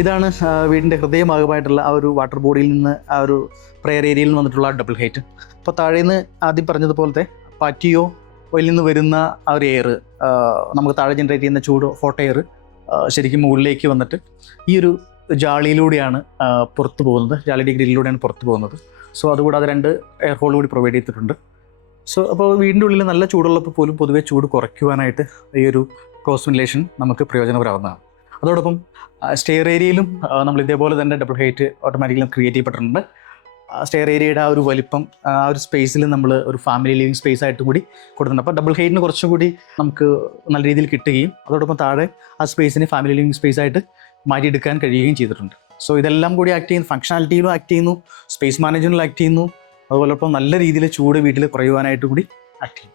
ഇതാണ് വീടിൻ്റെ ഹൃദയഭാഗമായിട്ടുള്ള ആ ഒരു വാട്ടർ ബോഡിയിൽ നിന്ന് ആ ഒരു പ്രെയർ ഏരിയയിൽ നിന്ന് വന്നിട്ടുള്ള ഡബിൾ ഹൈറ്റ്. അപ്പോൾ താഴേന്ന് ആദ്യം പറഞ്ഞതുപോലത്തെ പാറ്റിയോ ഓയിൽ നിന്ന് വരുന്ന ആ ഒരു എയർ, നമുക്ക് താഴെ ജനറേറ്റ് ചെയ്യുന്ന ചൂട് ഹോട്ട് എയർ ശരിക്കും മുകളിലേക്ക് വന്നിട്ട് ഈ ഒരു ജാളിയിലൂടെയാണ് പുറത്തു പോകുന്നത്, ജാളിയുടെ ഗ്രില്ലിലൂടെയാണ് പുറത്തു പോകുന്നത്. സോ അതുകൂടാതെ 2 എയർ ഹോൾ കൂടി പ്രൊവൈഡ് ചെയ്തിട്ടുണ്ട്. സോ അപ്പോൾ വീടിൻ്റെ ഉള്ളിൽ നല്ല ചൂടുള്ളപ്പോൾ പോലും പൊതുവേ ചൂട് കുറയ്ക്കുവാനായിട്ട് ഈ ഒരു ക്രോസ് വെന്റിലേഷൻ നമുക്ക് പ്രയോജനപരമാവുന്നതാണ്. അതോടൊപ്പം സ്റ്റെയർ ഏരിയയിലും നമ്മൾ ഇതേപോലെ തന്നെ ഡബിൾ ഹൈറ്റ് ഓട്ടോമാറ്റിക്കലി ക്രിയേറ്റ് ചെയ്യപ്പെട്ടിട്ടുണ്ട്. സ്റ്റെയർ ഏരിയയുടെ ആ ഒരു വലിപ്പം ആ ഒരു സ്പേസിൽ നമ്മൾ ഒരു ഫാമിലി ലിവിങ് സ്പേസ് ആയിട്ട് കൂടി കൊടുക്കുന്നുണ്ട്. അപ്പോൾ ഡബിൾ ഹൈറ്റിന് കുറച്ചും കൂടി നമുക്ക് നല്ല രീതിയിൽ കിട്ടുകയും അതോടൊപ്പം താഴെ ആ സ്പേസിനെ ഫാമിലി ലിവിങ് സ്പേസ് ആയിട്ട് മാറ്റിയെടുക്കാൻ കഴിയുകയും ചെയ്തിട്ടുണ്ട്. സോ ഇതെല്ലാം കൂടി ആക്ട് ചെയ്യുന്നു, ഫംഗ്ഷനാലിറ്റിയിലും ആക്ട് ചെയ്യുന്നു, സ്പേസ് മാനേജ്മെൻറ്റിലും ആക്ട് ചെയ്യുന്നു, അതുപോലെ നല്ല രീതിയിൽ ചൂട് വീട്ടിൽ കുറയുവാനായിട്ട് കൂടി ആക്ട് ചെയ്യും.